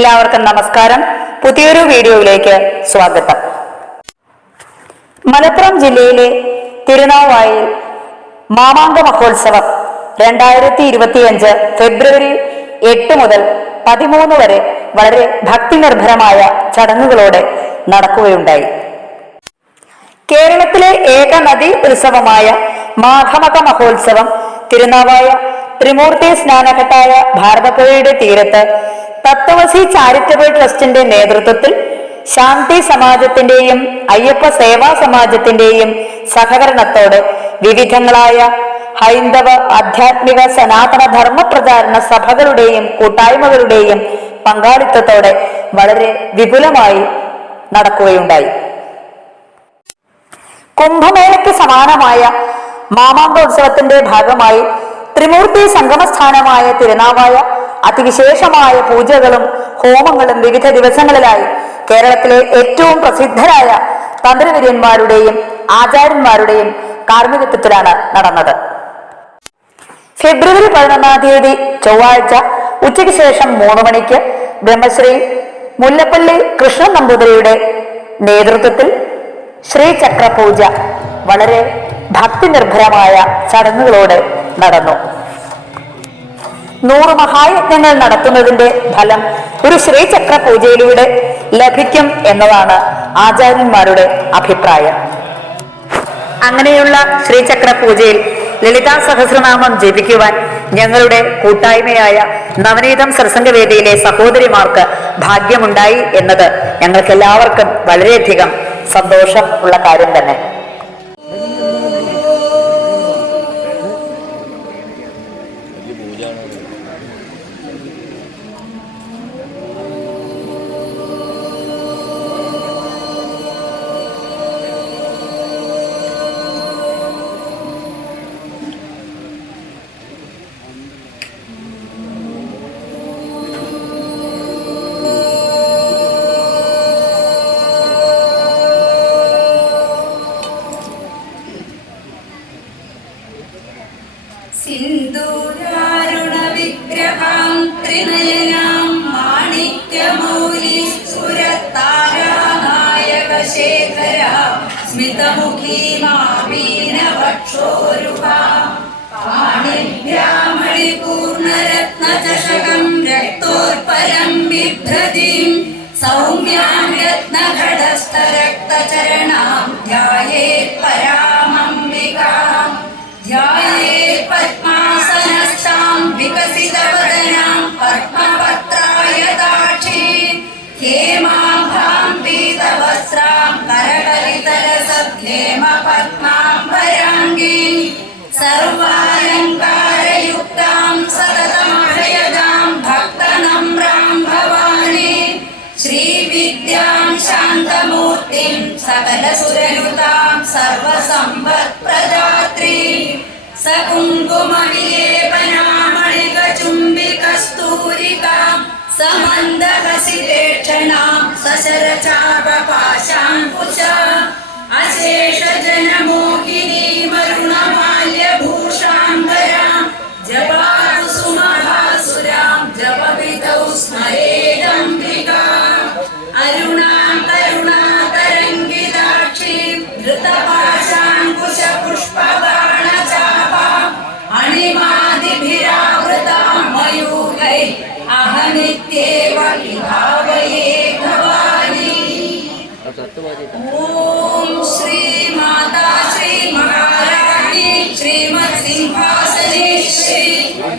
എല്ലാവർക്കും നമസ്കാരം. പുതിയൊരു വീഡിയോയിലേക്ക് സ്വാഗതം. മലപ്പുറം ജില്ലയിലെ തിരുനാവായയിൽ മാമാങ്ക മഹോത്സവം 2025 ഫെബ്രുവരി 8 മുതൽ 13 വരെ വളരെ ഭക്തിനിർഭരമായ ചടങ്ങുകളോടെ നടക്കുകയുണ്ടായി. കേരളത്തിലെ ഏക നദീ ഉത്സവമായ മാഘമക മഹോത്സവം തിരുനാവായ ത്രിമൂർത്തി സ്നാനഘട്ടായ ഭാരതപ്പുഴയുടെ തീരത്ത് തത്വസി ചാരിറ്റബിൾ ട്രസ്റ്റിന്റെ നേതൃത്വത്തിൽ ശാന്തി സമാജത്തിന്റെയും അയ്യപ്പ സേവാ സമാജത്തിന്റെയും സഹകരണത്തോടെ വിവിധങ്ങളായ ഹൈന്ദവ ആധ്യാത്മിക സനാതന ധർമ്മ പ്രചാരണ സഭകളുടെയും കൂട്ടായ്മകളുടെയും പങ്കാളിത്തത്തോടെ വളരെ വിപുലമായി നടക്കുകയുണ്ടായി. കുംഭമേളയ്ക്ക് സമാനമായ മാമാങ്കോത്സവത്തിന്റെ ഭാഗമായി ത്രിമൂർത്തി സംഗമസ്ഥാനമായ തിരുനാവായ അതിവിശേഷമായ പൂജകളും ഹോമങ്ങളും വിവിധ ദിവസങ്ങളിലായി കേരളത്തിലെ ഏറ്റവും പ്രസിദ്ധരായ തന്ത്രിവര്യന്മാരുടെയും ആചാര്യന്മാരുടെയും കാർമ്മികത്വത്തിലാണ് നടന്നത്. ഫെബ്രുവരി 11 ചൊവ്വാഴ്ച ഉച്ചയ്ക്ക് ശേഷം 3 മണിക്ക് ബ്രഹ്മശ്രീ മുല്ലപ്പള്ളി കൃഷ്ണൻ നമ്പൂതിരിയുടെ നേതൃത്വത്തിൽ ശ്രീചക്ര പൂജ വളരെ ഭക്തിനിർഭരമായ ചടങ്ങുകളോടെ നടന്നു. 100 മഹായജ്ഞങ്ങൾ നടത്തുന്നതിന്റെ ഫലം ഒരു ശ്രീചക്ര പൂജയിലൂടെ ലഭിക്കും എന്നതാണ് ആചാര്യന്മാരുടെ അഭിപ്രായം. അങ്ങനെയുള്ള ശ്രീചക്ര പൂജയിൽ ലളിതാ സഹസ്രനാമം ജപിക്കുവാൻ ഞങ്ങളുടെ കൂട്ടായ്മയായ നവനീതം സത്സംഗവേദിയിലെ സഹോദരിമാർക്ക് ഭാഗ്യമുണ്ടായി എന്നത് ഞങ്ങൾക്ക് എല്ലാവർക്കും വളരെയധികം സന്തോഷം ഉള്ള കാര്യം തന്നെ. സിന്ദൂരാരുണ വിഗ്രഹാം ത്രിനയനാം മാണിക്യമൗലീസുരതാരാനായക ശേഖരാം സ്മിതമുഖീമാപീനവക്ഷോരുഹാം പാണിഭ്യാമണിപൂർണരത്നചഷകം രക്തോർപരം ബിഭ്രതിം സൗമ്യാം രത്നഘടസ്ഥരക്തചരണാം ധ്യായേത് പരാമംബികാം ധ്യായേത് പദ്മാസനസ്ഥാം വികസിതവദനാം പദ്മപത്രായതാക്ഷീം ഹേമാഭാം പീതവസ്ത്രാം കരകലിതരസദ്ധേമ പദ്മാംബരാംഗീം സർവാലങ്കാരയുക്താം സതതമഭയദാം ഭക്തനമ്രാം ഭവാനി ശ്രീവിദ്യാം ശാന്തമൂർത്തിം സകലസുരനുതാം സർവസമ്പത്പ്രദാത്രീം സകുങ്കുമവിലേപനാമണികചുംബികസ്തൂരികാം സമന്ദഹസിതേക്ഷണാം സശരചാപപാശാങ്കുശാം അശേഷജനമോഹിനീമരുണമാല്യഭൂഷാംബരാം ജപാകുസുമഹാസുരാം ജപവിധൗ സ്മരേദംബികാം അരുണാം കരുണാതരംഗിതാക്ഷീം ധൃതപാശാങ്കുശപുഷ്പബാണചാപാം അണിമാദിഭിരാവൃതാം മയൂഖൈ അഹമിത്യേവ വിഭാവയേ ഭവാനി. ഓം ശ്രീ മാതാ ശ്രീ മഹാരാണി ശ്രീമത് സിംഹാസനേശ്വരി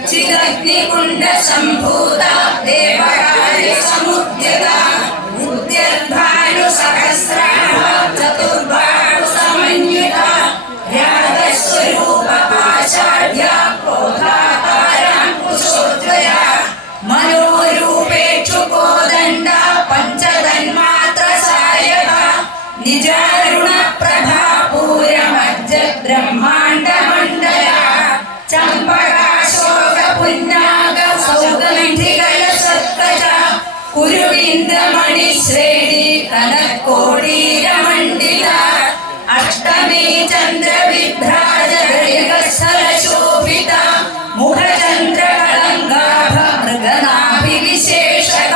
ചിദഗ്നികുണ്ഡ സംഭൂത ദേവകാര്യ സമുദ്യത ഉദ്യദ്ഭാനു സഹസ്രാഹ ചതുർബാഹു സമന്വിത രാഗസ്വരൂപ പാശാഢ്യ ക്രോധാകാരാങ്കുശോജ്വല മനോരൂപേക്ഷു കോദണ്ഡ പഞ്ചതന്മാത്ര സായക നിജാരുണ പ്രഭാപൂരമജ്ജ ബ്രഹ്മാണ്ഡ മണ്ഡല ചമ്പകാശോക പുന്നാഗ സൗഗന്ധികല സത്കജ കുരുവിന്ദമണി ശ്രേണി കനകോടീരമണ്ഡില അഷ്ടമീ ചന്ദ്രവിഭ്രാജ ശോഭിത മുഖചന്ദ്രകളങ്കാഭ മൃഗനാഭിവിശേഷക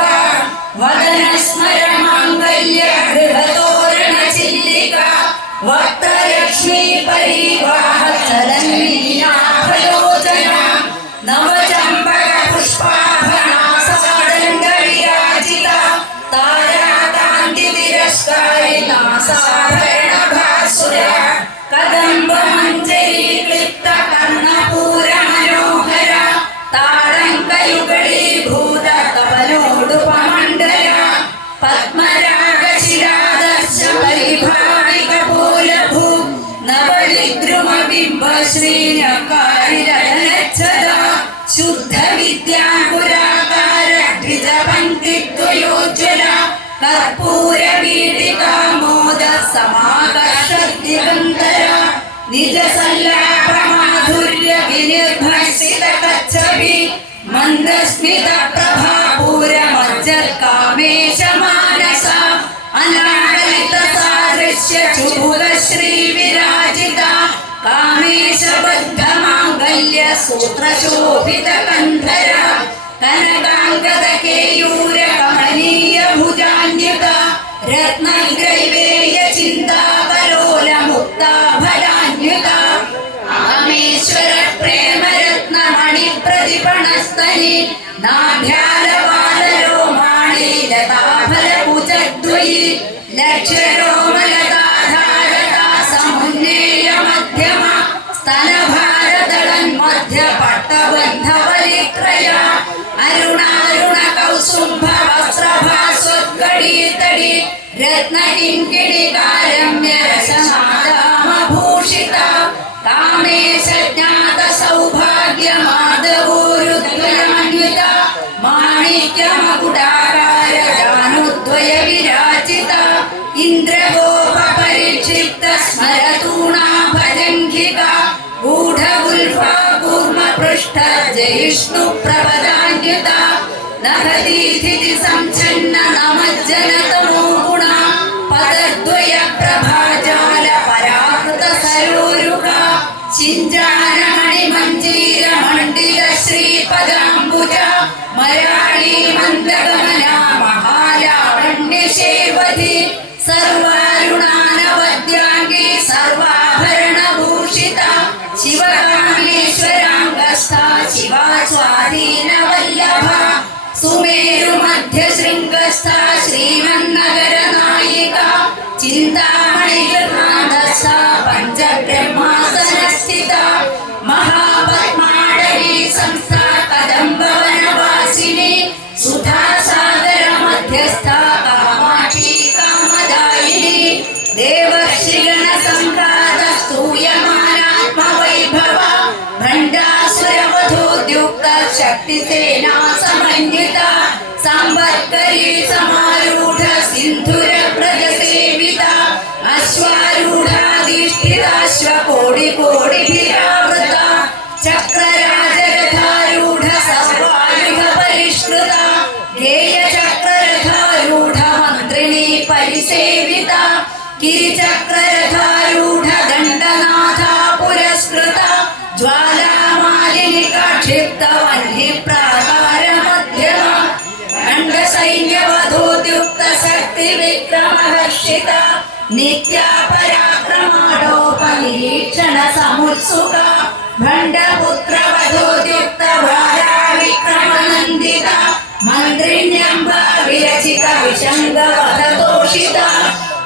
ശ്രീനക്കാരിരനച്ഛത ശുദ്ധ വിദ്യാപുരാകാരദ്വിജപങ്ക്തിദ്വയോജ്വല കർപ്പൂര വീടികാമോദ സമാകർഷദ്ദിഗന്തര നിജ സല്ലാപമാധുര്യ വിനിർഭസിത കച്ഛവി മന്ദസ്മിത പ്രഭാപൂരമജ്ജൽ കാമേശ മാനസ അനാടലിത സാദൃശ്യ ചൂല ശ്രീ വിരാജിത കാമേശ ബദ്ധ മാംഗല്യ സൂത്ര ശോഭിത കന്ധര കനകാംഗത കേയൂര കമനീയ ഭുജാന്യുത രത്നഗ്രൈവേയ ചിന്താകലോല മുക്താഭരാന്യുത കാമേശ്വര പ്രേമരത്നമണി പ്രതിപണസ്തനി നാഭ്യാലവാലരോമാണി ലതാഫലകുചദ്വയി ലക്ഷ്യരോമലതാധാരതാ സമുന്നേയ മധ്യമ സ്തനഭാരതളൻ മധ്യ പട്ടബന്ധവലിത്രയ അരുണാരുണ കൗസുംഭ വസ്ത്രഭാസ്വദ്ഗടീതടി രത്നകിങ്കിണികാരമ്യ രസമാദാമഭൂഷിത കാമേശ ജ്ഞാത സൗഭാഗ്യ മാധവോരുദ്വയാന്വിത മാണിക്യമകുടാകാര ജാനുദ്വയ വിരാജിത ഇന്ദ്രഗോപ പരിക്ഷിപ്ത സ്മരതൂണാ ഭജംഘിക ഗൂഢഗുൽഫാ കൂർമ്മ പൃഷ്ഠ ജയിഷ്ണു പ്രപദാന്വിത നഖദീധിതി സംഛന്ന നമജ്ജനതമോ ഗുണ പദദ്വയ പ്രഭാജാല പരാകൃത സരോരുക ചിഞ്ചാനമണി മഞ്ജീര മണ്ഡിത ശ്രീപദാംബുജ മരാളി മന്ദഗമന മഹാലാവണ്യ ശേവധി സർവാരുണാനവദ്യാംഗി സർവാഭരണഭൂഷിത ശിവകാമേശ്വരാംഗസ്ഥ ശിവാ സ്വാധീന വല്ലഭ സുമേരു മധ്യ ശൃംഗസ്ഥ ശ്രീമന്നഗര നായിക ചിന്താമണി ഗൃഹാന്തസ്ഥ പഞ്ചബ്രഹ്മാസനസ്ഥിത മഹാപത്മാടവി സംസ്ഥ കദംബവനവാസിനി സുധാസാഗര മധ്യസ്ഥ കാമാക്ഷി കാമദായിനി ദേവർഷിഗണ സംഘാത സ്തൂയമാനാത്മവൈഭവ ഭണ്ഡാസുരവധോദ്യുക്ത ശക്തിസേനാ സമന്വിത സംവത്കരി സമാരൂഢ സിന്ധുര പ്രജസേവിത അശ്വാരൂഢാധിഷ്ഠിതാശ്വകോടി കോടിഭിരാവൃത ചക്രരാജരഥാരൂഢ സർവായുധ പരിഷ്കൃത ഗേയ ചക്രരഥാരൂഢ മന്ത്രിണി പരിസേവിത ഗിരിചക്രരഥാരൂഢ ദണ്ഡനാഥ പുരസ്കൃത ജ്വാലാമാലിനി കാക്ഷിപ്ത വന്യ പ്രാകാര മധ്യമ ഖണ്ഡസൈന്യവധോദ്യുക്ത ശക്തി വിക്രമഹർഷിത നിത്യാ പരാക്രമാടോപനിരീക്ഷണ സമുത്സുക ഭണ്ഡപുത്രവധോദ്യുക്ത വാരാവിക്രമനന്ദിത മന്ത്രിണ്യംബ വിരചിത വിശങ്കവധതോഷിത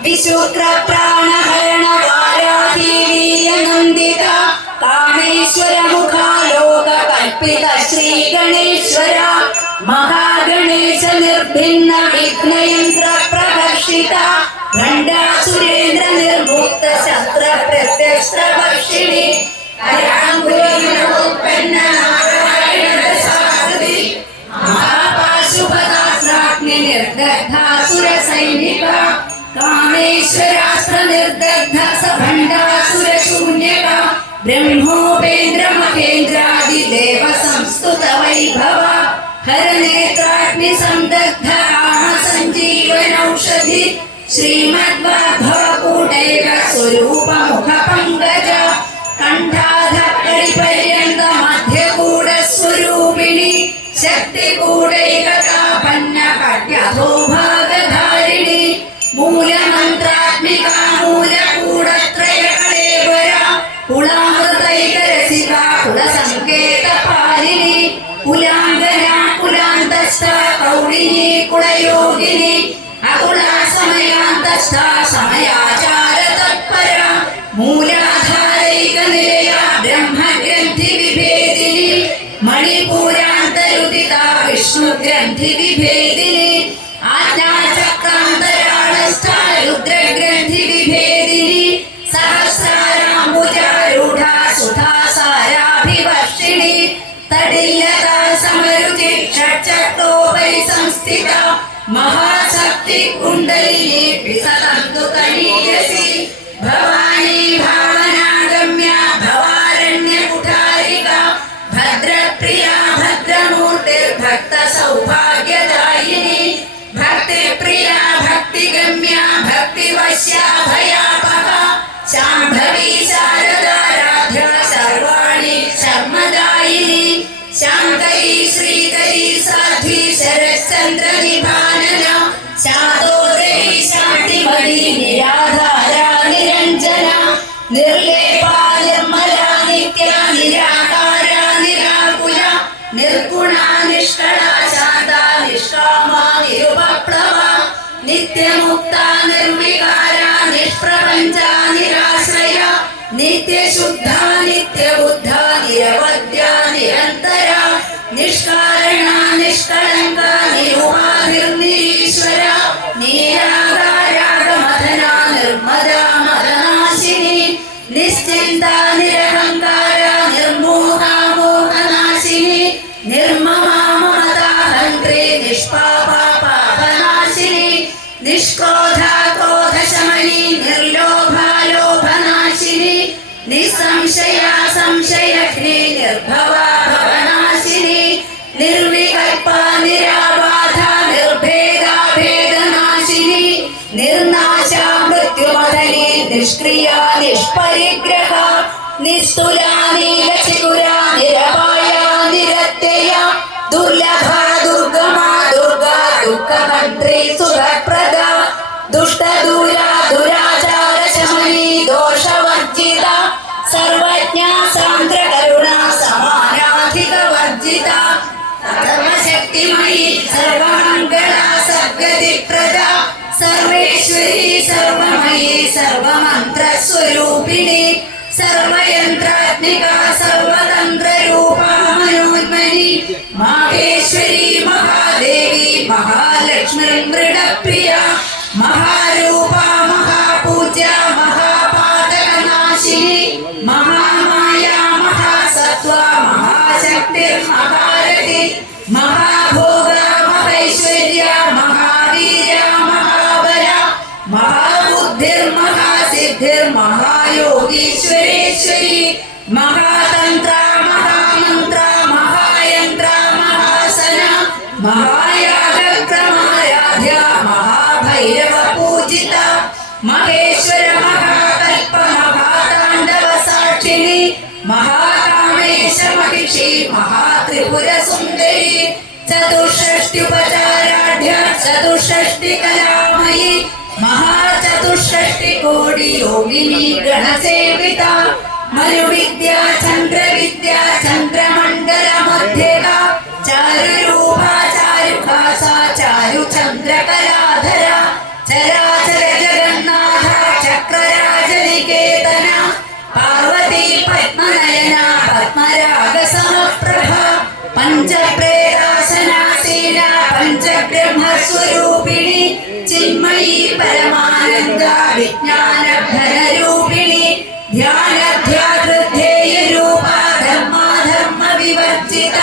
വിശുക്ര പ്രാണഹരണ വാരാഹി വീര്യനന്ദിത കാമേശ്വര മുഖാലോക കൽപ്പിത ശ്രീ ഗണേശ്വര മഹാഗണേശ നിർഭിന്ന വിഘ്നയന്ത്ര പ്രഹർഷിത ഭണ്ഡാസുരേന്ദ്ര നിർമുക്ത ശസ്ത്ര പ്രത്യസ്ത്രവർഷിണി കരാങ്കുലീനോത്പന്ന നാരായണ സാരഥി മഹാപാശുപദാസ്രാഗ്നി നിർദഗ്ധാസുര സൈനിക കാമേശ്വരാസ്ത്ര നിർദഗ്ധ സഭണ്ഡാസുര ശൂന്യക ബ്രഹ്മോപേന്ദ്ര മഹേന്ദ്രാദി ദേവ സംസ്തുത വൈഭവ ഹരനേത്രാഗ്നി സംദഗ്ധ രാമ സംജീവനൌഷധി ശ്രീമദ്വാഗ്ഭവകൂടൈക സ്വരൂപ മുഖ പങ്കജ കണ്ഠാധക്കടി പര്യന്ത മധ്യകൂട സ്വരൂപിണി ശക്തികൂടൈക കാപന്ന കട്യധോഭാഗധാരിണി മൂലമന്ത്രാത്മിക മൂലകൂടത്രയ കളേവര കുളാമൃതൈക രസിക കുലസങ്കേത പാലിനി കുലാംഗന കുലാന്തസ്ഥ കൗളിനി കുളയോഗിനി അകുലാ സമയാന്തസ്ഥ സമയാചാര തത്പര മൂലാധാരൈക നിലയ ബ്രഹ്മഗ്രന്ഥി വിഭേദിനി മണിപൂരാന്തരുദിത വിഷ്ണുഗ്രന്ഥി വിഭേദിനി ആജ്ഞാചക്രാന്തരാളസ്ഥ രുദ്രഗ്രന്ഥി വിഭേദിനി സഹസ്രാരാംബുജാരൂഢ സുധാ സംസ്ഥിത മഹാശക്തി കുണ്ടലിനി വിസതന്തു തനീയസി ഭവാനി ഭാവനാഗമ്യ ഭവാരണ്യ കുഠാരിക ഭദ്രപ്രിയ ഭദ്രമൂർത്തിർഭക്ത സൗഭാഗ്യദായിനി ഭക്തിപ്രിയ ഭക്തിഗമ്യ ഭക്തിവശ്യ ഭയാപക ശാംഭവി ശാരദാരാധ്യ സർവാണി ശർമ്മദായിനി ശാങ്കരി ശ്രീകരി സാധ്വി ശരശ്ചന്ദ്ര നിഭാനന ശാതോദരി ശാന്തിമതി നിരാധാര നിരഞ്ജന നിർലേപ നിർമ്മല നിത്യ നിരാകാര നിരാകുല നിർഗുണ നിഷ്കള ശാന്ത നിഷ്കാമ നിരുപപ്ലവ നിത്യമുക്ത നിർവികാര നിഷ്പ്രപഞ്ച നിരാശ്രയ നിത്യശുദ്ധ നിത്യബുദ്ധ നിരവധ്യ നിരന്തര നിഷ്കാരണ നിഷ്കളങ്ക നിരുപാധിർനിരീശ്വര നീരാകാരാഗമധന നിർമ്മദ മദനാശിനി നിശ്ചിന്ത നിരഹങ്കാര നിർമോഹ മോഹനാശിനി നിർമ്മമാ മമതാഹന്ത്രി നിഷ്പാപ പാപനാശിനി നിഷ്ക്രോധ ക്രോധശമനി നിർലോഭ ലോഭനാശിനി നിസ്സംശയ സംശയഘ്നി നിർഭവ ഭവനാശിനി നിർവികൽപ നിരാബാധ നിർഭേദ ഭേദനാശിനി നിർനാശ മൃത്യുമദനി നിഷ്ക്രിയ നിഷ്പരിഗ്രഹ നിസ്തുല നീലചികുര നിരപായ നിരത്യയ ദുർലഭ ദുർഗമ ദുർഗ ദുഃഖമന്ത്രി സുഖപ്രദ ദുഷ്ടദൂര ദുരാചാര ശമനി ദോഷവർജിത സർവജ്ഞ സാന്ദ്ര കരുണ സമാനാധിക വർജിത സർവശക്തിമയി സർവമംഗള സദ്ഗതിപ്രദ സർവേശ്വരി സർവമയി സർവമന്ത്ര സ്വരൂപിണി സർവയന്ത്രാത്മിക സർവതന്ത്ര രൂപാ മനോന്മനി മാഹേശ്വരി മഹാദേവി മഹാലക്ഷ്മി മൃഡപ്രിയ മഹാരൂപ മഹാപൂജ്യ മഹാപാതകനാശിനി മഹാമായ മഹാസത്വ മഹാശക്തിർ മഹാരഥി മഹാഭോഗ മഹൈശ്വര്യ മഹാവീര മഹാബല മഹാബുദ്ധിർ മഹാസിദ്ധിർ മഹായോഗീശ്വരേശ്വരി മഹാതന്ത്ര മഹാമന്ത്ര മഹായന്ത്ര മഹാസന മഹായാഗക്രമാരാധ്യ മഹാഭൈരവ പൂജിത മഹേശ്വര മഹാകൽപ മഹാതാണ്ഡവ സാക്ഷിണി മഹാകാമേശ മഹിഷി മഹാത്രിപുര സുന്ദരി ചതുഷ്ഷ്ട്യുപചാരാഢ്യ ചതുഷ്ഷ്ടി കലാമയി മഹാചതുഷ്ഷ്ടി കോടി യോഗിനി ഗണസേവിത മരുവിദ്യ ചന്ദ്രവിദ്യ ചന്ദ്രമണ്ഡല മധ്യക ചാരുരൂപ ചാരുഭാസ ചാരു ചന്ദ്രകലാധര ചരാചര ജഗന്നാഥ ചക്രരാജനികേതന പാർവതി പത്മനയന പത്മരാഗ സമപ്രഭ പഞ്ചപ്രേതാസനാസീന പഞ്ചബ്രഹ്മസ്വരൂപിണി ചിന്മയീ പരമാനന്ദ വിജ്ഞാന ഘനരൂപിണി ധ്യാനധ്യാധേയ രൂപ ധർമാധർമ്മ വിവർജിത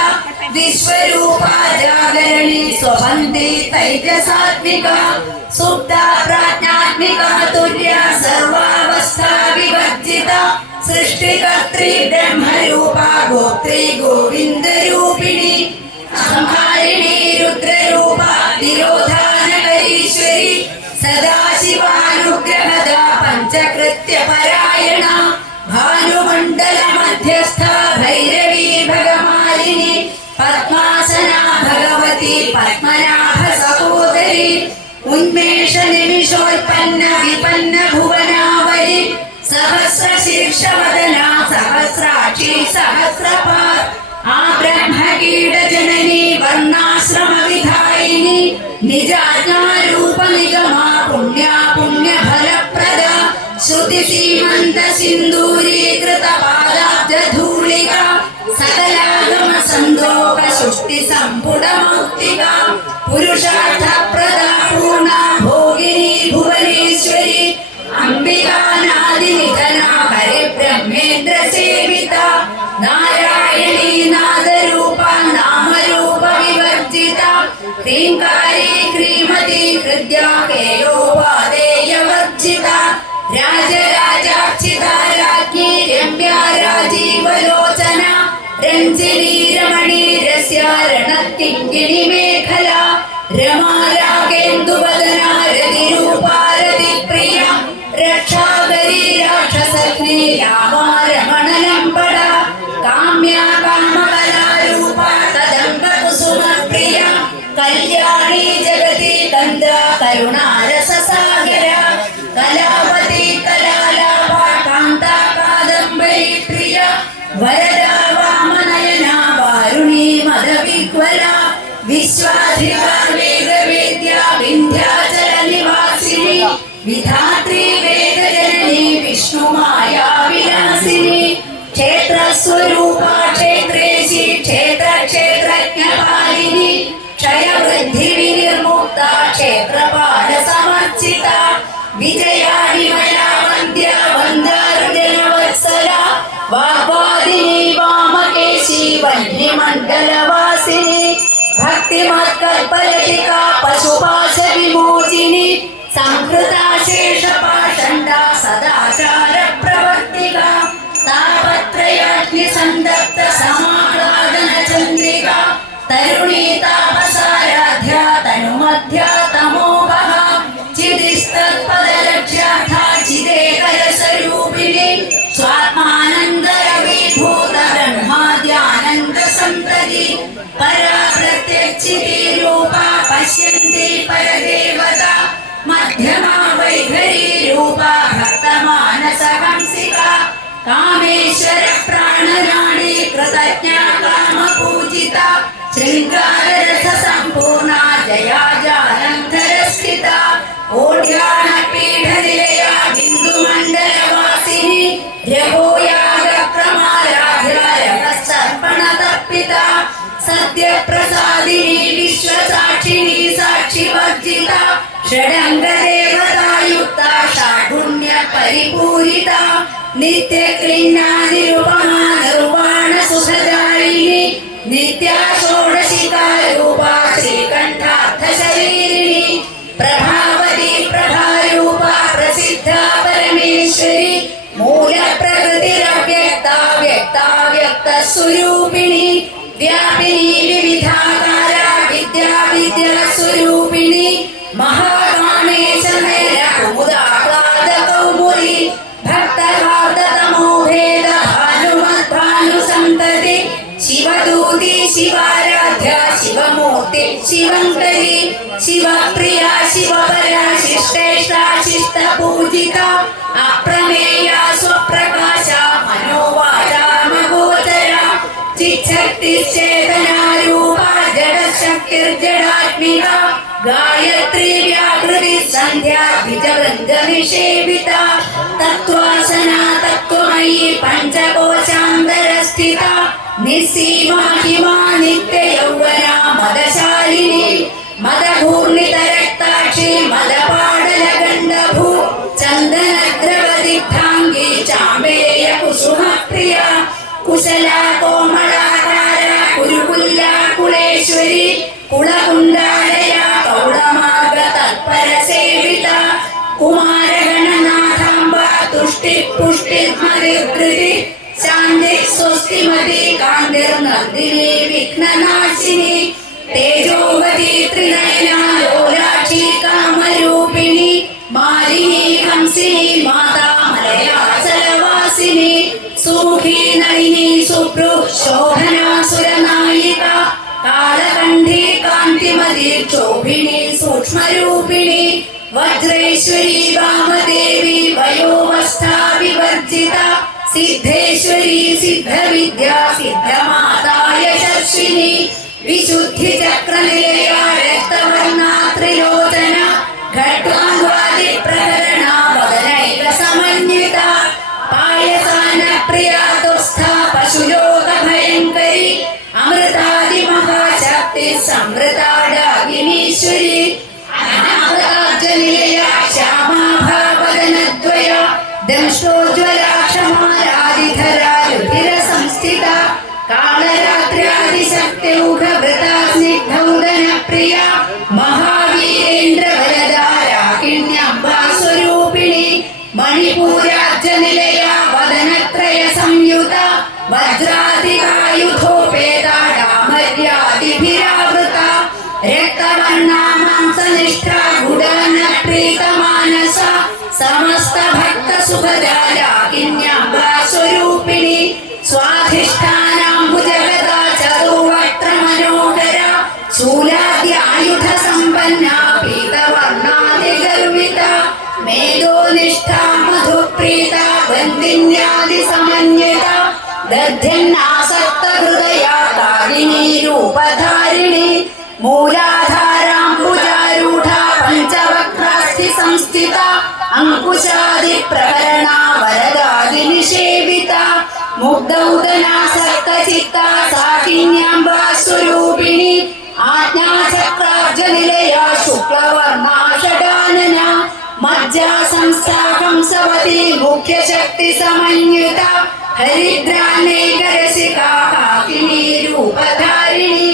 വിശ്വരൂപ ജാഗരണി സ്വബന്ധി തൈജസാത്മിക സുപ്ത പ്രാജ്ഞാത്മിക തുര്യ സർവാവസ്ഥാ വിവർജിത സൃഷ്ടികർत्री ബ്രഹ്മരൂപ ഗോത്രീ ഗോവിന്ദരൂപിണി സംഹാരിണി രുദ്രരൂപ തിരോധാനകരീശ്വരി സദാശിവാനുഗ്രഹദ പഞ്ചകൃത്യപരായണ ഭാനുമണ്ഡല മധ്യസ്ഥ ഭൈരവീ ഭഗമാലിനി പത്മാസന ഭഗവതി പത്മനാഭ സഹോദരി ഉന്മേഷ നിമിഷോൽപ്പന്ന വിപന്ന ഭുവനാവലി സഹസ്ര ശീർഷവദന സഹസ്രാക്ഷി സഹസ്രപാദ് ആ ബ്രഹ്മകീട ജനനി വർണ്ണാശ്രമ വിധായിനി നിജാജ്ഞാരൂപ നിഗമാ പുണ്യ പുണ്യ ഫലപ്രദ ശ്രുതി സീമന്ത സിന്ദൂരീകൃത പാദാബ്ജ ധൂളിക സകലാഗമ സന്തോക സൃഷ്ടി സംപുട മൗക്തിക പുരുഷാർത്ഥ പ്രദ പൂർണ ഭോഗിനി ഭുവനേശ്വരി അംബികാനാദിനിധന ഹരിബ്രഹ്മേന്ദ്ര സേവിത നാരായണീ നാദരൂപ നാമരൂപ വിവർജിത ह्रींकार ह्रीङ्कारी ह्रीमती हृद्या हेयोपादेयवर्जिता राजराजाक्षिता राज्ञी रम्या राजीवलोचना रञ्जिनी रमणीरस्य रणतिङ्गिणी मेखला रमा रागेन्दुवदना रतिरूपा रतिप्रिया रक्षाकरी राक्षसग्नि रामा रमणलम्बडा काम्या कामकलारूपा कदम्बकुसुमप्रिया कल्याणी जगति तन्द्रा करुणारससागरा कलावती कलालाभा कान्ता कादम्बरी प्रिया वरदा वामनयना वारुणी मदविह्वला विश्वाधिका वेदवेद्या विन्ध्याचल निवासिनी विधात्री वेदजननी विष्णुमाया विलासिनी क्षेत्रस्वरूपा क्षेत्रेशी क्षेत्रक्षेत्रज्ञपालिनी क्षयवृद्धिविनिर्मुक्ता क्षेत्रपालसमर्चिता विजया विमला वन्द्या वन्दारुजनवत्सला वाग्वादिनी वामकेशी वह्निमण्डलवासिनी भक्तिमत्कल्पलतिका पशुपाशविमोचिनी संहृता शेषपाषण्डा सदाचारप्रवर्तिका तापत्रयाग्निसन्दप्त समाह्लादनचन्द्रिका तरुणी तापसाराध्या तनुमध्या तमोभः चिदिस्तत्पदलक्ष्यार्था चिदेकरस्वरूपिणी स्वात्मानन्दरविभूत ब्रह्माद्यानन्दसम्प्रति परा प्रत्यक्षिती रूपा पश्यन्ति परदेवता मध्यमा वैखरी रूपा भक्तमानसहंसिका कामेश्वर प्राणराणी कृतज्ञा कामपूजिता शृङ्गाररस सम्पूर्णा जया जालन्धरस्थिता ओढ्याणपीठनिलया बिन्दुमण्डलवासिनी रघोयागप्रमाराध्या रसर्पणतर्पिता सत्यप्रसादिनी विश्वसाक्षिणी साक्षिवर्जिता षडङ्गदेवतायुक्ता षाढुण्यपरिपूरिता नित्यक्लिन्ना निरुपमा निर्वाणसुखदायिनी नित्या षोडशिका रूपा श्रीकण्ठार्थशरीरिणी प्रभावती प्रभारूपा प्रसिद्धा परमेश्वरी मूलप्रकृतिरव्यक्ता व्यक्ता व्यक्तस्वरूपिणी व्यापिनी विविधाकारा विद्या विद्यास्वरूपिणी महाकामेशमेरकुमुदाह्लादकौमुदी भक्तहार्दतमोभेद भानुमद्भानुसन्तति शिवदूती शिवाराध्या शिवमूर्ति शिवङ्करी शिवप्रिया शिवपरा शिष्टेष्टा शिष्टपूजिता अप्रमेया स्वप्रकाशा मनोवाचा मगोचरा चिच्छक्तिश्चेतनारूपा जडशक्तिर्जडात्मिका गायत्री व्याकृति सन्ध्या द्विजवृन्दनिषेविता तत्त्वासना तत्त्वमयी पञ्चकोशान्तरस्थिता निस्सीमा हिमा नित्ययौवना मदशालिनी मदभूर्णितरक्ताक्षी मदपाडलगण्डभू चन्दनद्रवदिग्धाङ्गी चाम्बेय कुसुमप्रिया कुशला कोमलाकारा कुरुकुल्ला कुलेश्वरी कुलकुण्डालया कौडमार्गतत्परसेविता कुमारगणनाथाम्बा तुष्टिपुष्टिर्मदिर्धृति शान्ति स्वस्तिमती कान्तिर्नन्दिनी विघ्ननाशिनी तेजोवती त्रिनयना लोलाक्षी कामरूपिणी मालिनी हंसिनी माता मलयाचलवासिनी सुमुखी नयिनी सुभ्रु शोभना सुरनायिका कालकण्ठी कान्तिमती क्षोभिणी सूक्ष्मरूपिणी वज्रेश्वरी वामदेवी वयोवस्था विवर्जिता सिद्धेश्वरी सिद्धविद्या सिद्धमाता यशस्विनी विशुद्धिचक्रनिलया रक्तवर्णा त्रिलोचना खड्गाङ्गादिप्रकरणा वदनैकसमन्विता पायसानप्रिया तुस्था पशुलोकभयङ्करी अमृतादिमहाशक्ति समृता डाकिनीश्वरी अनागताब्जनिलया श्यामाभावदनद्वया दंष्टोज्ज्वला क्षमारादिधरा रुधिरसंस्थिता कालरात्र्यादिशक्त्यौघभृता स्निग्धौदनप्रिया महा സ്വരൂപിണി സ്വാധിഷ്ഠാനാംബുജഗത ചതുർവക്ത്ര മനോഹര ശൂലാദ്യായുധ സമ്പന്ന പീതവർണാതിഗർവിത മേധോനിഷ്ഠ മധുപ്രീത ബന്ധിന്യാദി സമന്വിത ദധ്യന്നാസക്ത ഹൃദയ താരിണീ രൂപധാരിണി മൂലാധാരാംബുജാരൂഢ പഞ്ചവക്രാസ്തി സംസ്ഥിത അങ്കുശാദി പ്രകരണ വരദാദി നിഷേവിത മുഗ്ധൗദനാസക്ത ചിത്ത സാകിന്യാംബാ സ്വരൂപിണി ആജ്ഞാചക്രാബ്ജ നിലയ ശുക്ലവർണാ ഷഡാനന മജ്ജാ സംസ്ഥാ ഹംസവതി മുഖ്യശക്തി സമന്വിത ഹരിദ്രാനേകരസികാ കാകിനീ രൂപധാരിണി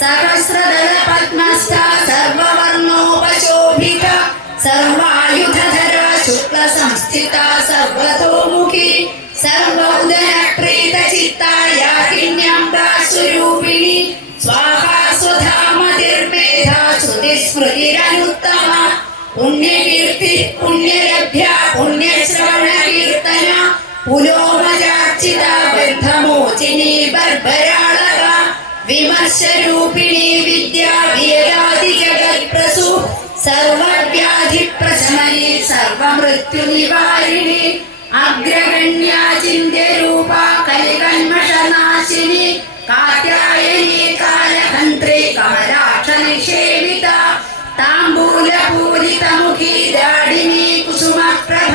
സഹസ്രദള പത്മസ്ഥ സർവവർണോപശോഭിത സർവായുധധര ശുക്ല സംസ്ഥിത സർവതോമുഖി സർവോദന പ്രീത ചിത്തായ കിന്യംബാ സ്വരൂപിണി സ്വാഹാ സ്വധാമതിർമേധ ശ്രുതിസ്മൃതിരനുത്തമ പുണ്യകീർത്തി പുണ്യലഭ്യ പുണ്യശ്രവണ കീർത്തന പുലോമജാർച്ചിത ബന്ധമോചിനി ബർബരാളക വിമർശരൂപിണി വിദ്യാ വീരാദി ജഗത്പ്രസു സർവവ്യാധി പ്രശമനി സർവമൃത്യു നിവാരിണി അഗ്രഗണ്യാ ചിന്ത്യരൂപ കലികന്മഷനാശിനി കാത്യായനി കാലഹന്ത്രി കമലാക്ഷ നിഷേവിത താംബൂലപൂരിതമുഖി ദാഡിനി കുസുമപ്രഭ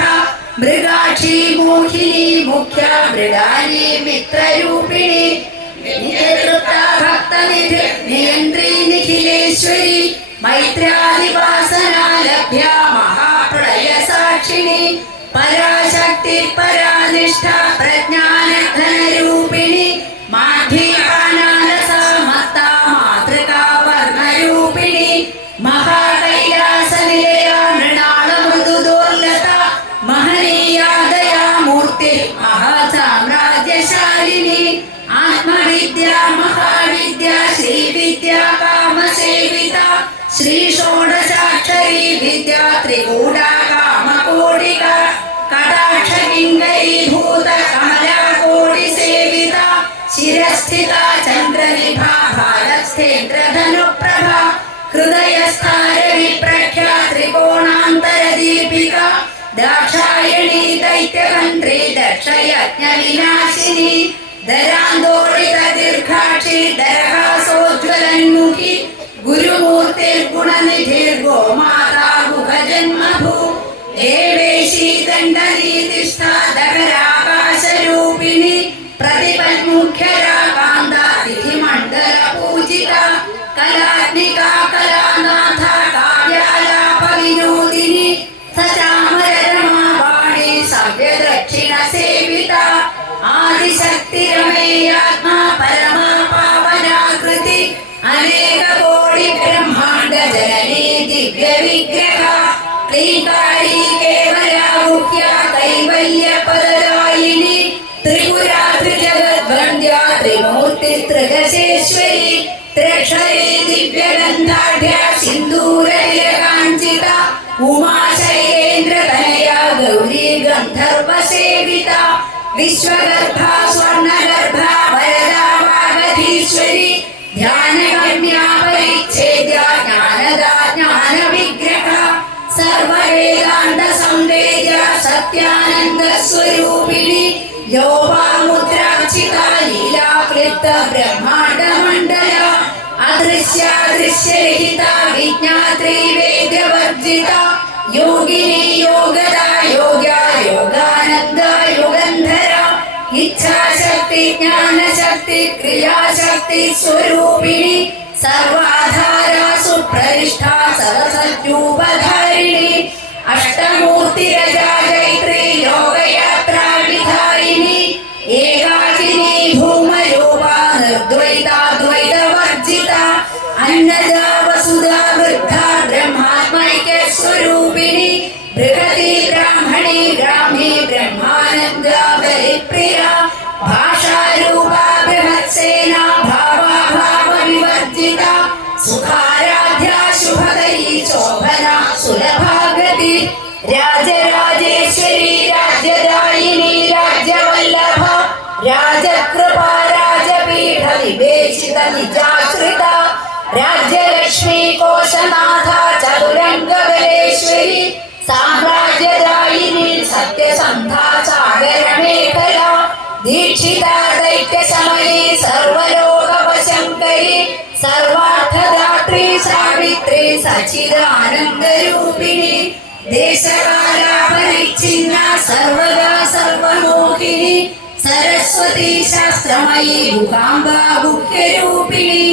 മൃഗാക്ഷി മോഹിനി മുഖ്യ മൃഗാനി മിത്രരൂപിണി ഭക്തനിധി നിയന്ത്രി നിഖിലേശ്വരി മൈത്രാദിവാസന ലഭ്യ മഹാപ്രളയ സാക്ഷിണി പരാശക്തി പരാനിഷ്ഠ പ്രജ്ഞാനധനരൂപിണി മാഠ്യപാനാനസ മത്ത മാതൃകാ വർണ്ണരൂപിണി മഹാകൈലാസ നിലയ മൃണാള മൃദുദോർലത മഹനീയാദയാ മൂർത്തി മഹാസാമ്രാജ്യശാലിനി ആത്മവിദ്യ മഹാവിദ്യ ശ്രീവിദ്യ കാമസേവിത ശ്രീ ഷോഡശാക്ഷരി വിദ്യ ത്രികൂട കാമകോടിക കടാക്ഷ കിങ്കരീഭൂത കമലകോടി സേവിത ശിരസ്ഥിത ചന്ദ്രനിഭ ഭാരസ്ഥേന്ദ്രധനുപ്രഭ ഹൃദയസ്ഥാരവിപ്രഖ്യ ത്രികോണാന്തര ദീപിക ദാക്ഷായണി ദൈത്യഹന്ത്രി ദക്ഷയജ്ഞ വിനാശിനി ധരാന്തോളിത ദീർഘാക്ഷി ദരഹാസോജ്വലന്മുഖി ഗുരുമൂർത്തിർഗുണനിധിർഗോമാതാ ഗുഹജന്മഭൂ ദേവേശി ദണ്ഡനീതിഷ്ഠ ദഹരാകാശരൂപിണി പ്രതിപന്മുഖ്യരാ കാന്താ തിഥിമണ്ഡല പൂജിത കലാത്മികാ കലാനാഥ കാവ്യാലാപ വിനോദിനി സചാമരരമാവാണി സവ്യദക്ഷിണ സേവിത ആദിശക്തിരമേയാത്മാ പരമാ പാവനാകൃതി അനേക കോടി ബ്രഹ്മാണ്ഡ ജനനീ ദിവ്യ വിഗ്രഹ ക്ലീകാരി കേവല മുഖ്യ കൈവല്യ പദദായിനി ത്രിപുരാ ത്രിജഗദ്വന്ദ്യ ത്രിമൂർത്തി ത്രിദശേശ്വരി ത്രക്ഷരി ദിവ്യഗന്ധാഢ്യ സിന്ദൂരകാഞ്ചിത ഉമാശൈലേന്ദ്ര തനയ ഗൗരി ഗന്ധർവ സേവിത വിശ്വഗർഭ സ്വർണഗർഭ വരദാ വാഗധീശ്വരി ധ്യാനഗമ്യാ പരിച്ഛേദ്യ ജ്ഞാനദാ ജ്ഞാന വിഗ്രഹ സർവവേദാന്ത സംവേദ്യ സത്യാനന്ദ സ്വരൂപിണി ലോപാമുദ്രാക്ഷിത ലീലാക്ലിപ്ത ബ്രഹ്മാണ്ഡ മണ്ഡല അദൃശ്യാദൃശ്യരഹിത വിജ്ഞാത്രി വേദ്യവർജിത യോഗിനി യോഗദ യോഗ്യ യോഗാനന്ദ യുഗന്ധര ഇച്ഛാശക്തി ജ്ഞാനശക്തി ക്രിയാശക്തി സ്വരൂപിണി സർവാധാര സുപ്രതിഷ്ഠ സദസദ്രൂപധാരിണി അഷ്ടമൂർത്തിരജാ ജൈത്രി ലോകയാത്രാ വിധായിനി ഏകാകിനി ഭൂമരൂപ നിർദ്വൈതാദ്വൈത വർജിത അന്നദ വസുധ വൃദ്ധ ബ്രഹ്മാത്മൈക്യ സ്വരൂപിണി ബൃഹതി ബ്രാഹ്മണി ഗ്രാമി ബ്രഹ്മാനന്ദ ബലിപ്രിയ ഭാഷാരൂപ ബൃഹത്സേന ഭാവാഭാവ വിവർജിത സുഖാരാധ്യ ശുഭദയി ശോഭന സുലഭാഗതി രാജരാജേശ്വരി രാജ്യ प्रेषित निजाश्रित राज्यलक्ष्मी कोशनाथ चतुरङ्गबलेश्वरी साम्राज्यदायिनी सत्यसन्धा सागरमेखला दीक्षिता दैत्यशमनी सर्वलोकवशङ्करी सर्वार्थदात्री सावित्री सच्चिदानन्दरूपिणी देशकालापरिच्छिन्न सर्वदा सर्वमोहिनी सरस्वती शास्त्रमयी गुहाम्बा गुह्यरूपिणी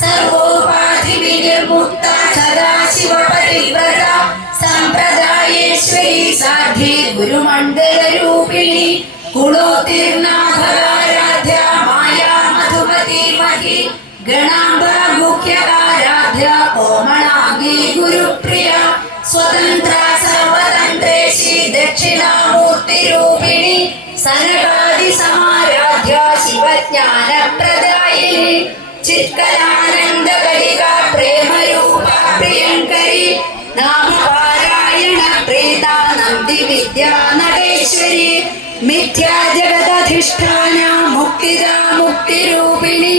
सर्वोपाधिविनिर्मुक्ता सदाशिवपरिव्रता सम्प्रदायेश्वरी साध्वी गुरुमण्डलरूपिणी कुलोत्तीर्णाधराराध्या माया मधुमती मही गणाम्बा गुह्यकाराध्या कोमलांगी गुरुप्रिया स्वतन्त्रा सर्वतन्त्रेशी दक्षिणामूर्तिरूपिणी सनकादिसमाराध्या शिवज्ञानप्रदायिनी चित्कलानन्दकलिका प्रेमरूपा प्रियङ्करी नामपारायण प्रीता नन्दिविद्या नटेश्वरी मिथ्या जगदधिष्ठाना मुक्तिदा मुक्तिरूपिणी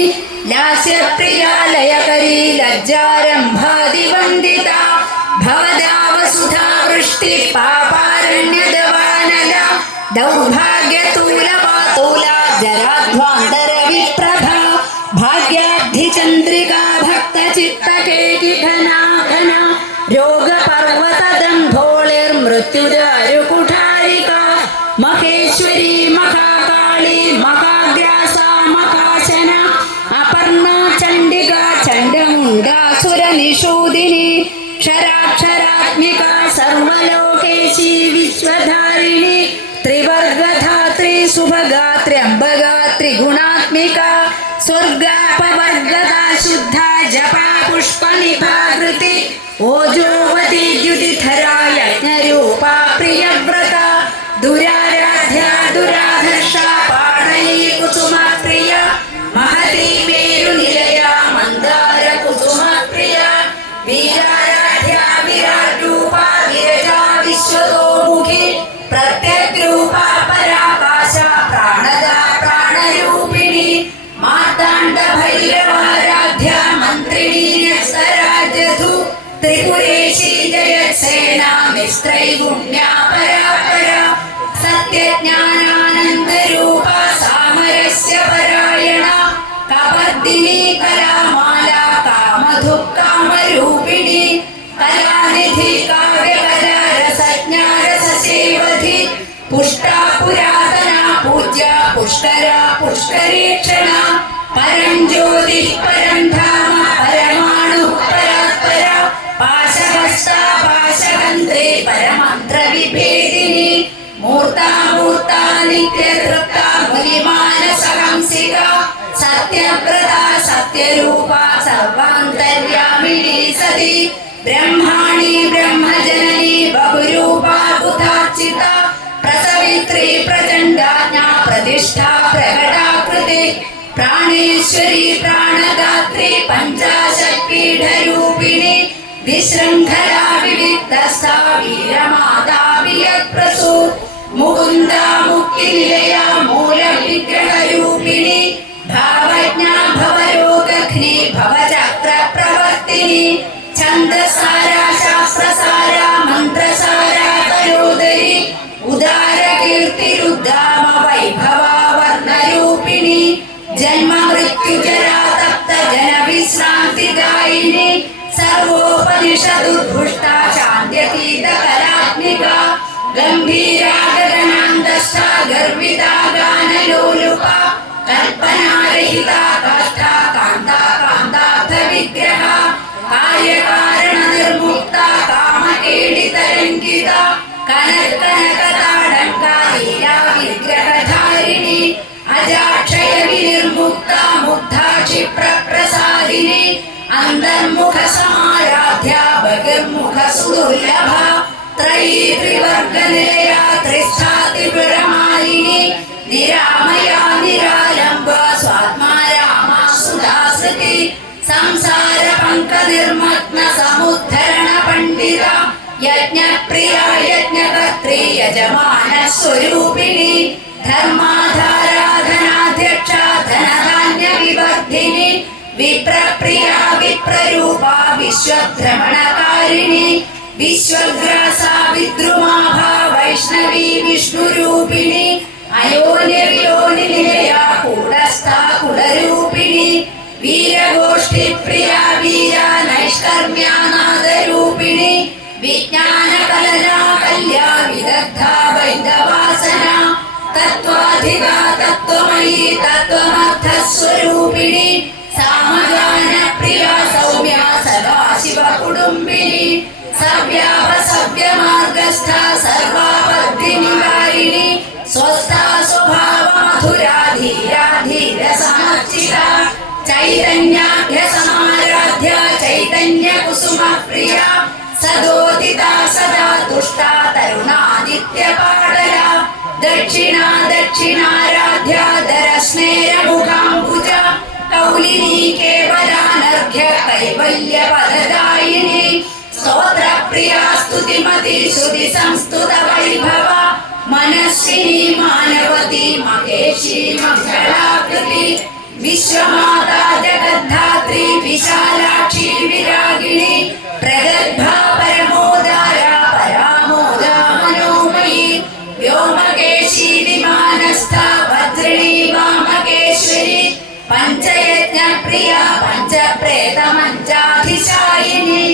लास्यप्रिया लयकरी लज्जारम्भादिवन्दिता भवदावसुधा वृष्टि पापारण्यदवानला दौर्भाग्यतूलपातूला जराध्वान्तरविप्रभा भाग्याब्धिचन्द्रिका भक्तचित्तकेकिघना घना रोगपर्वतदम्भोळिर्मृत्युदारुकुठारिका महेश्वरी महाकाली महाग्रासा महाशना अपर्णा चण्डिका चण्डमुण्डासुरनिषूदिनी क्षराक्षरात्मिका सर्वलोकेशी विश्वधारिणी त्रिवर्गधात्री शुभगात्र्यम्बगात्री गुणात्मिका स्वर्गापवर्गदा शुद्धा जपा पुष्पनिभाकृति ओजोवती द्युतिधरा यज्ञरूपा प्रियव्रता दुराराध्या दुराधर्षा पाणयी कुसुमप्रिया महती मेरुनिलया मन्दार कुसुमप्रिया वीराराध्या विराट्रूपा विरजा विश्वतोमुखी प्रत्यग्रूपा पराकाशा प्राणदा प्राणरूपिणी मार्ताण्डभैरवाराध्या मन्त्रिणी न्यस्तराजधु त्रिपुरेशी जयत्सेना मिस्त्रैगुण्या परापरा सत्यज्ञानानन्दरूपा सामरस्य परायणा कपर्दिनी कलामाला कामधुक्कामरूपिणी कलानिधि काव्यकला रसज्ञा रससेवधि पुष्टा पुरातना पूज्या पुष्करा पुष्करीक्षणा परं ज्योतिः परं धाम परमाणुः परात्परा पाशहस्ता पाशगन्धे परमन्त्रविभेदिनी मूर्ता मूर्ता नित्यतृप्ता मुनिमानसहंसिका सत्यव्रता सत्यरूपा सर्वान्तर्यामिनी सती ब्रह्माणि ब्रह्मजननी बहुरूपा बुधार्चिता प्रसवित्री प्रचण्डाज्ञा प्रतिष्ठा प्रकटाकृति प्राणेश्वरी प्राणदात्री पञ्चाशत्पीठरूपिणी विशृङ्खला विविक्तस्था वीरमाता वियत्प्रसू मुकुन्दा मुक्तिनिलया मूलविग्रहरूपिणी भावज्ञा भवरोगघ्नि भवचक्रप्रवर्तिनी छन्दसारा शास्त्रसारा मन्त्रसारा तयोदरी उदारकीर्तिरुद्धाम वैभवा वर्णरूपिणी जन्म मृत्युजरा तप्त जनविश्रान्तिदायिनी सर्वोपनिषदुद्भुष्टा शान्त्यतीतकलात्मिका गम्भीरा गगनान्तस्था गर्विता गानलोलुपा कल्पनारहिता काष्ठा कान्ता कान्तार्थविग्रहा कार्यकारणनिर्मुक्ता कामकेडितरङ्किता कनकनकताडङ्का लीला विग्रहधारिणी अजाक्षय विनिर्मुक्ता मुग्धा क्षिप्रप्रसादिनी अन्तर्मुखसमाराध्या बहिर्मुखसुदुर्लभा त्रयी त्रिवर्गनिलया त्रिष्ठातिपुरमालिनी निरामया निरालम्बा स्वात्मा रामा सुधासृति संसारपङ्कनिर्मग्न समुद्धरण पण्डिता यज्ञप्रिया यज्ञकर्त्री यजमानस्वरूपिणी धर्माधाराधनाध्यक्षा धनधान्यविवर्धिनी വിപ്രപ്രിയ വിപ്രരൂപ വിശ്വഭ്രമണകാരിണി വിശ്വഗ്രാസ വിദ്രുമാഭ വൈഷ്ണവി വിഷ്ണുരൂപിണി അയോനിർയോനിലയ കൂടസ്ഥ കുടരൂപിണി വീരഗോഷ്ഠി പ്രിയ വീര നൈഷ്കർമ്യാനാദരൂപിണി വിജ്ഞാന കലനാ കല്യ വിദഗ്ധ വൈദവാസന തത്വാധിക തത്വമയി തത്വമർത്ഥസ്വരൂപിണി സാമഗാന പ്രിയ സൗമ്യ സദാശിവ കുടുംബിനി സവ്യാപ സവ്യമാർഗസ്ഥ സർവാപദ്ധി നിവാരിണി സ്വസ്ഥ സ്വഭാവ മധുരാ ധീരാ ധീര സമർച്ചിത ചൈതന്യാഖ്യ സമാരാധ്യ ചൈതന്യ കുസുമ പ്രിയ സദോദിത സദാ തുഷ്ട തരുണാദിത്യ പാടല ദക്ഷിണ ദക്ഷിണാരാധ്യ ദരസ്നേര മുഖാംബുജ കൗലിനി കേവലാനർഘ്യ കൈവല്യ പദദായിനി സ്തോത്ര പ്രിയ സ്തുതിമതി ശ്രുതി സംസ്തുത വൈഭവ മനസ്വിനി മാനവതി മഹേഷി മംഗളാകൃതി വിശ്വമാതാ ജഗദ്ധാത്രി വിശാലാക്ഷി വിരാഗിണി പ്രഗത്ഭ പരമോദാര പരാമോദ മനോമയി വ്യോമകേശി വിമാനസ്ഥ ഭദ്രിണി വാമകേശ്വരി പഞ്ചയജ്ഞ പ്രിയ പഞ്ചപ്രേത മഞ്ചാധിശായിനി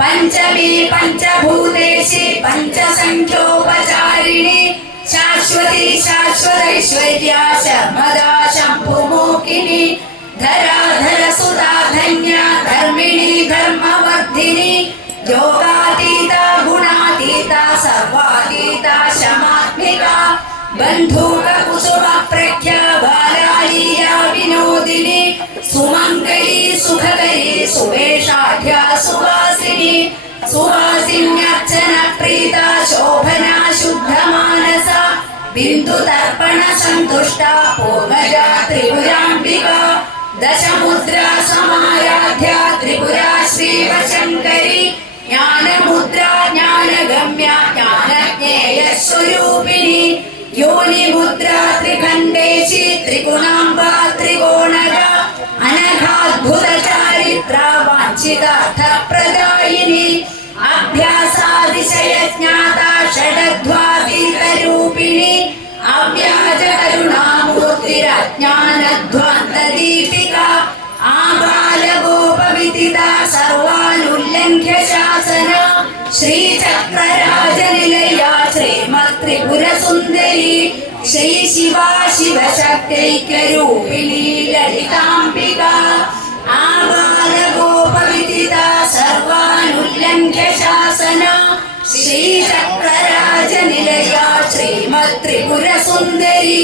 പഞ്ചമി പഞ്ചഭൂതേശി പഞ്ചസംഖ്യോപചാരിണി ശാശ്വതി ശാശ്വതൈശ്വര്യ ശർമ്മദാ ശംഭുമോഹിനി ധരാധര സുധാ ധന്യ ധർമ്മിണി ധർമ്മവർദ്ധിനി യോഗാതീത ഗുണാതീത സർവാതീത ശമാത്മിക ബന്ധൂക കുസുമ പ്രഖ്യ ബാലാലീയ വിനോദിനി സുമംഗളി സുഖകരി സുവേഷാഢ്യ സുവാസിനി സുവാസിന്യർച്ചന പ്രീത ശോഭന ശുദ്ധ മാനസ ബിന്ദു തർപ്പണ സന്തുഷ്ട പൂർവജ ത്രിപുരാംബിക ദശമുദ്ര സമാരാധ്യ ത്രിപുര ശ്രീവശങ്കരി ജ്ഞാനമുദ്ര ജ്ഞാനഗമ്യ ജ്ഞാനജ്ഞേയ സ്വരൂപിണി യോനിമുദ്ര ത്രിഖണ്ഡേശി ത്രിഗുണാംബ ത്രികോണര അനഘാദ്ഭുത ചാരിത്ര വാഞ്ചിതാർത്ഥ പ്രദായിനി അഭ്യാസാതിശയജ്ഞാത ഷഡധ്വാതീതരൂപിണി അവ്യാജ കരുണാമൂർത്തിരജ്ഞാനധ്വാന്തദീപിക ആബാലഗോപവിദിത സർവാനുല്ലംഘ്യ ശാസന ശ്രീചക്രരാജനിലയ ശ്രീമത്രിപുരസുന്ദരി ശ്രീ ശിവാ ശിവശക്തൈക്യരൂപിണി ലളിതാംബിക ആബാലഗോപവിദിത സർവാനുല്ലംഘ്യ ശാസന ശ്രീചക്രരാജനിലയ ശ്രീമത്രിപുരസുന്ദരി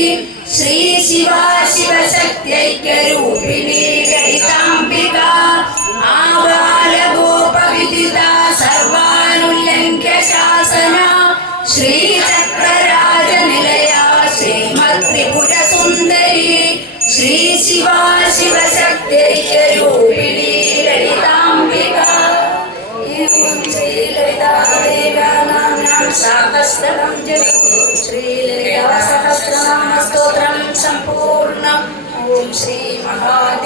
ശ്രീ ശിവാ ശിവശക്തൈക്യരൂപിണി ലളിതാംബിക ആബാലഗോപവിദിത സർവാനുല്ലംഘ്യ ശാസന ശ്രീചക്രരാജനിലയ ശ്രീമത്രിപുരസുന്ദരി ശ്രീ ശിവാ ശിവശക്തൈക്യരൂപിണി ലളിതാംബിക സഹസ്രം ശ്രീലളിതാ സഹസ്രനാമ സ്തോത്രം സമ്പൂർണം. ഓം ശ്രീ മഹാദേവ